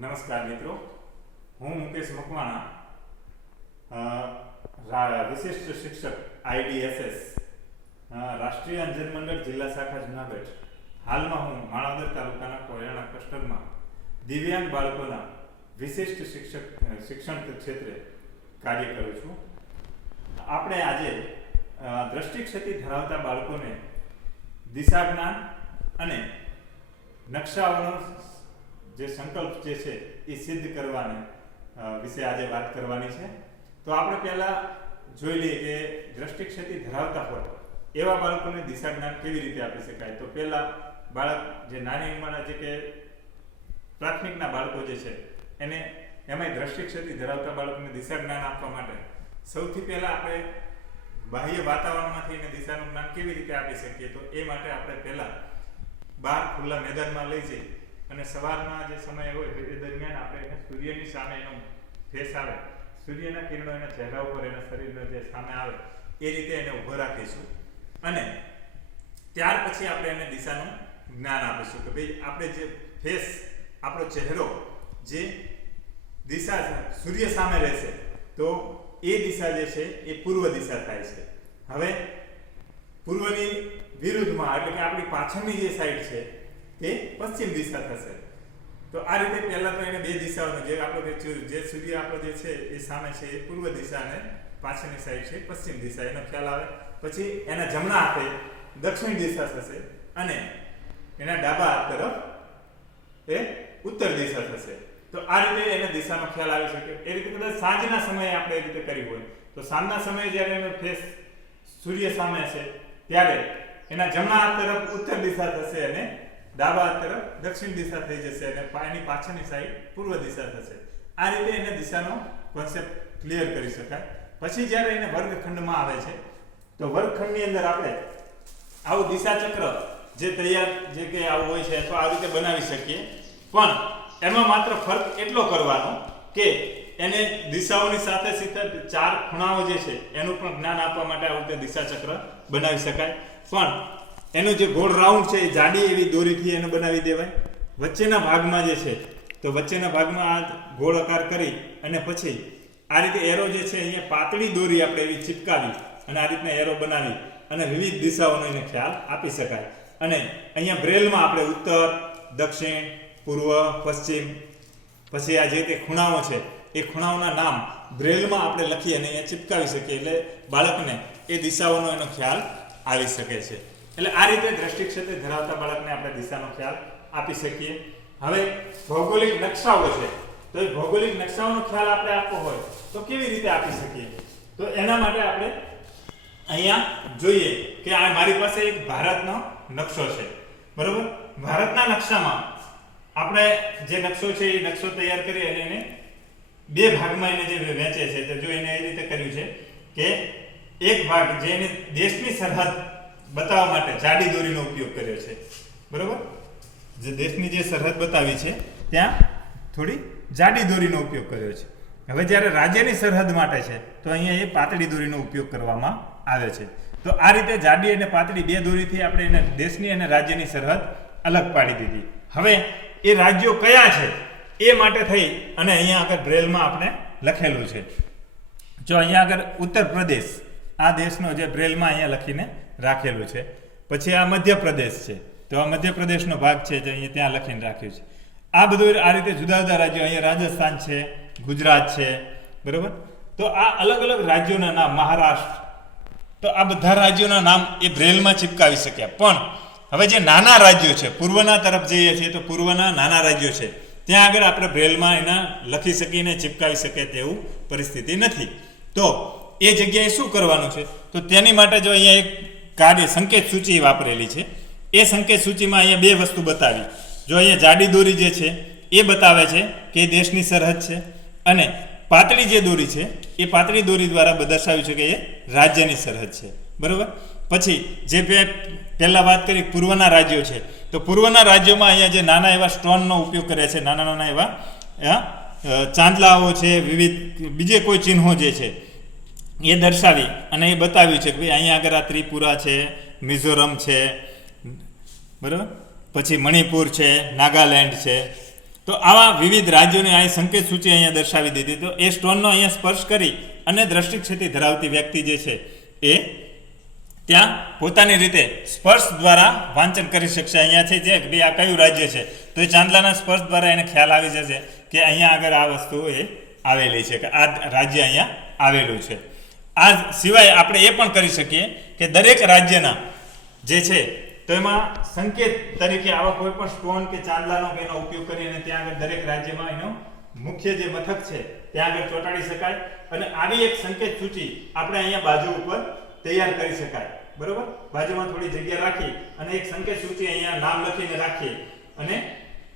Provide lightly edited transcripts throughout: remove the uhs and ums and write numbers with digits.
નમસ્કાર મિત્રો, હું મુકેશ મકવાણા, વિશિષ્ટ શિક્ષક IDSS, રાષ્ટ્રીય અંજન મંડળ જિલ્લા શાખા જુનાગઢ. હાલમાં હું માણાવદર તાલુકાના કોયણા ક્લસ્ટરમાં દિવ્યાંગ બાળકોના વિશિષ્ટ શિક્ષણ ક્ષેત્રે કાર્ય કરું છું. આપણે આજે દ્રષ્ટિ ક્ષતિ ધરાવતા બાળકોને દિશા જ્ઞાન અને નકશાઓનો જે સંકલ્પ જે છે એ સિદ્ધ કરવાને વિશે આજે વાત કરવાની છે. તો આપણે પહેલા જોઈ લઈએ કે દ્રષ્ટિ ક્ષતિ ધરાવતા હોય એવા બાળકોને દિશા જ્ઞાન કેવી રીતે આપી શકાય. તો પહેલા બાળક જે નાની ઉંમરના જે કે પ્રાથમિકના બાળકો જે છે એને એમાંય દ્રષ્ટિ ક્ષતિ ધરાવતા બાળકોને દિશા જ્ઞાન આપવા માટે સૌથી પહેલા આપણે બાહ્ય વાતાવરણમાંથી એને દિશાનું જ્ઞાન કેવી રીતે આપી શકીએ. તો એ માટે આપણે પહેલા બહાર ખુલ્લા મેદાનમાં લઈ જઈ અને સવારના જે સમય હોય એ દરમિયાન આપણે એને સૂર્યની સામે એનો ફેસ આવે, સૂર્યના કિરણો એના ચહેરા ઉપર એના શરીરનો જે સામે આવે એ રીતે એને ઊભો રાખીશું અને ત્યાર પછી આપણે એને દિશાનું જ્ઞાન આપીશું કે ભાઈ આપણે જે ફેસ, આપણો ચહેરો જે દિશા સૂર્ય સામે રહેશે તો એ દિશા જે છે એ પૂર્વ દિશા થાય છે. હવે પૂર્વની વિરુદ્ધમાં એટલે કે આપણી પાછળની જે સાઈડ છે તે પશ્ચિમ દિશા થશે. તો આ રીતે પહેલા તો એને બે દિશાઓનો જે આપણો જે સૂર્ય આપણો જે છે એ સામે છે એ પૂર્વ દિશા અને પાછળની સાઈડ છે પશ્ચિમ દિશા, એનો ખ્યાલ આવે. પછી એના જમણા હાથે દક્ષિણ દિશા થશે અને એના ડાબા હાથ તરફ એ ઉત્તર દિશા થશે. તો આ રીતે એને દિશાનો ખ્યાલ આવી શકે. એ રીતે કદાચ સાંજના સમયે આપણે એ રીતે કરી હોય તો સાંજના સમયે જ્યારે એનો ફેસ સૂર્ય સામે છે ત્યારે એના જમણા હાથ તરફ ઉત્તર દિશા થશે અને ડાબા હાથ તરફ દક્ષિણ દિશા થઈ જશે અને એની પાછળની સાઈડ પૂર્વ દિશા થશે. આ રીતે એને દિશાનો કોન્સેપ્ટ ક્લિયર કરી શકાય. પછી જ્યારે એને વર્ગખંડમાં આવે છે તો વર્ગખંડની અંદર આપણે આવું દિશા ચક્ર જે તૈયાર જે કે આવું હોય છે અથવા આ રીતે બનાવી શકીએ, પણ એમાં માત્ર ફરક એટલો કરવાનો કે એને દિશાઓની સાથે સીધા ચાર ખૂણાઓ જે છે એનું પણ જ્ઞાન આપવા માટે આ રીતે દિશા ચક્ર બનાવી શકાય. પણ એનું જે ગોળ રાઉન્ડ છે એ જાડી એવી દોરીથી એને બનાવી દેવાય. વચ્ચેના ભાગમાં જે છે તો વચ્ચેના ભાગમાં આ ગોળ આકાર કરી અને પછી આ રીતે એરો જે છે અહીંયા પાતળી દોરી આપણે એવી ચિપકાવી અને આ રીતના એરો બનાવી અને વિવિધ દિશાઓનો એને ખ્યાલ આપી શકાય. અને અહીંયા બ્રેલમાં આપણે ઉત્તર, દક્ષિણ, પૂર્વ, પશ્ચિમ, પછી આ જે તે ખૂણાઓ છે એ ખૂણાઓના નામ બ્રેલમાં આપણે લખી અને અહીંયા ચિપકાવી શકીએ એટલે બાળકને એ દિશાઓનો એનો ખ્યાલ આવી શકે છે. એટલે આ રીતે દ્રષ્ટિ ક્ષેત્રે ધરાવતા બાળકને આપણે દિશાનો ખ્યાલ આપી શકીએ. હવે ભૌગોલિક નકશાઓ છે તો એ ભૌગોલિક નકશાઓનો ખ્યાલ આપણે આપવો હોય તો કેવી રીતે આપી શકીએ. તો એના માટે આપણે અહીંયા જોઈએ કે આ મારી પાસે એક ભારતનો નકશો છે, બરોબર. ભારતના નકશામાં આપણે જે નકશો છે એ નકશો તૈયાર કરી અને એને બે ભાગમાં એને જે વહેંચે છે તો જો એને એ રીતે કર્યું છે કે એક ભાગ જે એને દેશની સરહદ બતાવવા માટે જાડી દોરીનો ઉપયોગ કર્યો છે, બરોબર. જે દેશની જે સરહદ બતાવી છે ત્યાં થોડી જાડી દોરીનો ઉપયોગ કર્યો છે. હવે જ્યારે રાજ્યની સરહદ માટે છે તો અહીંયા એ પાતળી દોરીનો ઉપયોગ કરવામાં આવે છે. તો આ રીતે જાડી અને પાતળી બે દોરીથી આપણે એને દેશની અને રાજ્યની સરહદ અલગ પાડી દીધી. હવે એ રાજ્યો કયા છે એ માટે થઈ અને અહીંયા આગળ બ્રેલમાં આપણે લખેલું છે. જો અહીંયા આગળ ઉત્તર પ્રદેશ આ દેશનો જે બ્રેલમાં અહીંયા લખીને રાખેલું છે. પછી આ મધ્યપ્રદેશ છે તો આ મધ્યપ્રદેશનો ભાગ છે જે અહીંયા ત્યાં લખીને રાખ્યું છે. આ બધું આ રીતે જુદા જુદા રાજ્યો, અહીંયા રાજસ્થાન છે, ગુજરાત છે, બરોબર. તો આ અલગ અલગ રાજ્યોના નામ, મહારાષ્ટ્ર, તો આ બધા રાજ્યોના નામ એ બ્રેલમાં ચિપકાવી શક્યા. પણ હવે જે નાના રાજ્યો છે, પૂર્વના તરફ જઈએ છીએ તો પૂર્વના નાના રાજ્યો છે ત્યાં આગળ આપણે બ્રેલમાં એના લખી શકીને ચિપકાવી શકીએ તેવું પરિસ્થિતિ નથી. તો એ જગ્યાએ શું કરવાનું છે તો તેની માટે જો અહીંયા એક કાર્ય સંકેત સૂચિ વાપરેલી છે. એ સંકેત સૂચિમાં અહીંયા બે વસ્તુ બતાવી. જો અહીંયા જાડી દોરી જે છે એ બતાવે છે કે એ દેશની સરહદ છે અને પાતળી જે દોરી છે એ પાતળી દોરી દ્વારા દર્શાવ્યું છે કે એ રાજ્યની સરહદ છે, બરોબર. પછી જે પહેલા વાત કરી પૂર્વના રાજ્યો છે તો પૂર્વના રાજ્યોમાં અહીંયા જે નાના એવા સ્ટોનનો ઉપયોગ કરે છે, નાના નાના એવા ચાંદલાઓ છે, વિવિધ બીજે કોઈ ચિહ્નો જે છે એ દર્શાવી અને એ બતાવ્યું છે કે ભાઈ અહીંયા આગળ આ ત્રિપુરા છે, મિઝોરમ છે, બરાબર. પછી મણિપુર છે, નાગાલેન્ડ છે, તો આવા વિવિધ રાજ્યોની અહીં સંકેત સૂચિ અહીંયા દર્શાવી દીધી. તો એ સ્ટોનનો અહીંયા સ્પર્શ કરી અને દ્રષ્ટિક્ષતિ ધરાવતી વ્યક્તિ જે છે એ ત્યાં પોતાની રીતે સ્પર્શ દ્વારા વાંચન કરી શકશે. અહીંયા છે જે ભાઈ આ કયું રાજ્ય છે તો એ ચાંદલાના સ્પર્શ દ્વારા એને ખ્યાલ આવી જશે કે અહીંયા આગળ આ વસ્તુ એ આવેલી છે, કે આ રાજ્ય અહીંયા આવેલું છે. આ સિવાય આપણે એ પણ કરી શકીએ કે દરેક રાજ્યના જે છે તો એમાં સંકેત તરીકે આવા કોઈ પણ સ્ટોન કે ચાંદલાનો કે એનો ઉપયોગ કરીને ત્યાં આગળ દરેક રાજ્યમાં એનો મુખ્ય જે મથક છે ત્યાં આગળ ચોંટાડી શકાય. અને આવી એક સંકેત સૂચિ આપણે અહીંયા બાજુ ઉપર તૈયાર કરી શકાય. બરોબર, બાજુમાં થોડી જગ્યા રાખી અને એક સંકેત સૂચિ અહીંયા નામ લખીને રાખીએ અને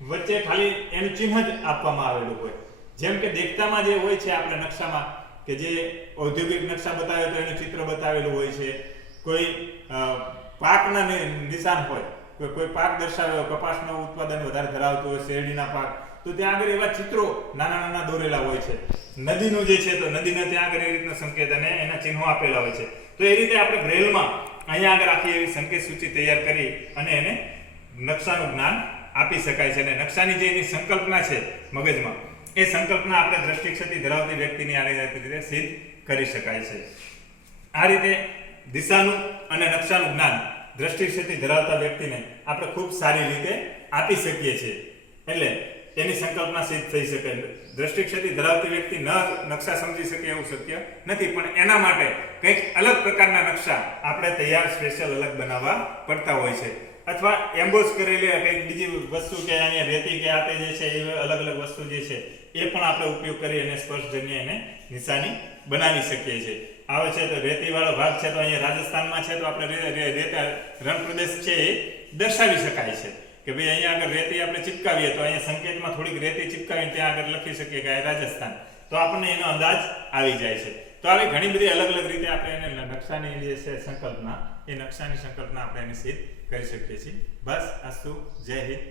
વચ્ચે ખાલી એનું ચિહ્ન જ આપવામાં આવેલું હોય. જેમ કે દેખતામાં જે હોય છે આપણે નકશામાં કે જે ઔદ્યોગિક નકશા બતાવે તો એનું ચિત્ર બતાવેલું હોય છે. કોઈ પાકના નિશાન હોય, કોઈ પાક દર્શાવ્યો, કપાસનું ઉત્પાદન વધારે ધરાવતું હોય, શેરડીના પાક, તો ત્યાં આગળ એવા ચિત્રો નાના નાના દોરેલા હોય છે. નદીનું જે છે તો નદીને ત્યાં આગળ એ રીતનો સંકેત અને એના ચિહ્નો આપેલા હોય છે. તો એ રીતે આપણે બ્રેલમાં અહીંયા આગળ આખી એવી સંકેત સૂચિ તૈયાર કરી અને એને નકશાનું જ્ઞાન આપી શકાય છે. અને નકશાની જે એની સંકલ્પના છે મગજમાં, એ સંકલ્પના આપણે દ્રષ્ટિક્ષતિ ધરાવતી વ્યક્તિની આ રીતે સિદ્ધ કરી શકાય છે. આ રીતે દિશાનું અને નકશાનું જ્ઞાન દ્રષ્ટિક્ષતિ ધરાવતા વ્યક્તિને આપણે ખૂબ સારી રીતે આપી શકીએ છીએ. એટલે એની સંકલ્પના સિદ્ધ થઈ શકે. દ્રષ્ટિક્ષતિ ધરાવતી વ્યક્તિ ન નકશા સમજી શકે એવું શક્ય નથી, પણ એના માટે કંઈક અલગ પ્રકારના નકશા આપણે તૈયાર સ્પેશિયલ અલગ બનાવવા પડતા હોય છે. અથવા એમ્બોસ કરેલી કંઈક બીજી વસ્તુ કે અહીંયા રેતી કે આ તે જે છે એ અલગ અલગ વસ્તુ જે છે એ પણ આપણે ઉપયોગ કરી અને સ્પર્શજન્ય એને નિશાની બનાવી શકીએ છીએ. આવે છે તો રેતીવાળો ભાગ છે તો અહીંયા રાજસ્થાનમાં છે તો આપણે રેતા રણ પ્રદેશ છે એ દર્શાવી શકાય છે કે ભાઈ અહીંયા આગળ રેતી આપણે ચિપકાવીએ તો અહીંયા સંકેતમાં થોડીક રેતી ચિપકાવીને ત્યાં આગળ લખી શકીએ કે આ રાજસ્થાન, તો આપણને એનો અંદાજ આવી જાય છે. તો આવી ઘણી બધી અલગ અલગ રીતે આપણે એને નકશાની જે છે સંકલ્પના, એ નકશાની સંકલ્પના આપણે એને સિદ્ધ કરી શકીએ છીએ. બસ, અસ્તુ, જય હિન્દ.